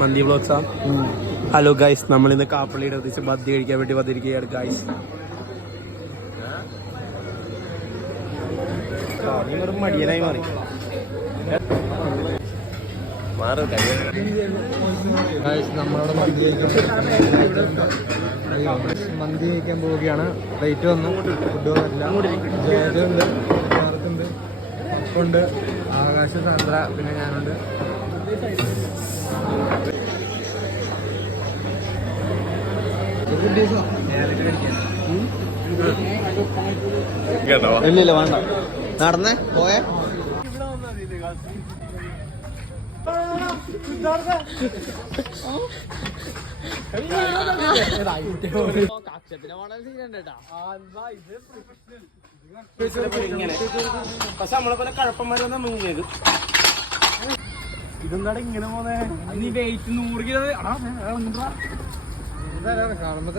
മന്തി ബ്ലോഗ്സാ. Hello guys, നമ്മളിന്ന് കാപ്പള്ളിയുടെ ഉദ്ദേശിച്ച് മന്തി കഴിക്കാൻ വേണ്ടി വന്നിരിക്കുകയാണ് ഗൈസ്. മടിയനായി മാറി നമ്മളവിടെ മന്തി കഴിക്കാൻ പോവുകയാണ്. പ്ലേറ്റ് വന്നു, ഫുഡ് ഉണ്ട്, ഉണ്ട്, ആകാശ സാന്ദ്ര, പിന്നെ ഞാനുണ്ട്. ഇല്ലില്ല വേണ്ട, നടന്നേ പോയേ. പക്ഷെ നമ്മളെ കഴപ്പന്മാരൊന്നും മുങ്ങി ചെയ്ത് ഇതെന്താണ് ഇങ്ങനെ പോന്നെ? നീ വെയിറ്റ് 100 കിലോ കാണുമ്പോ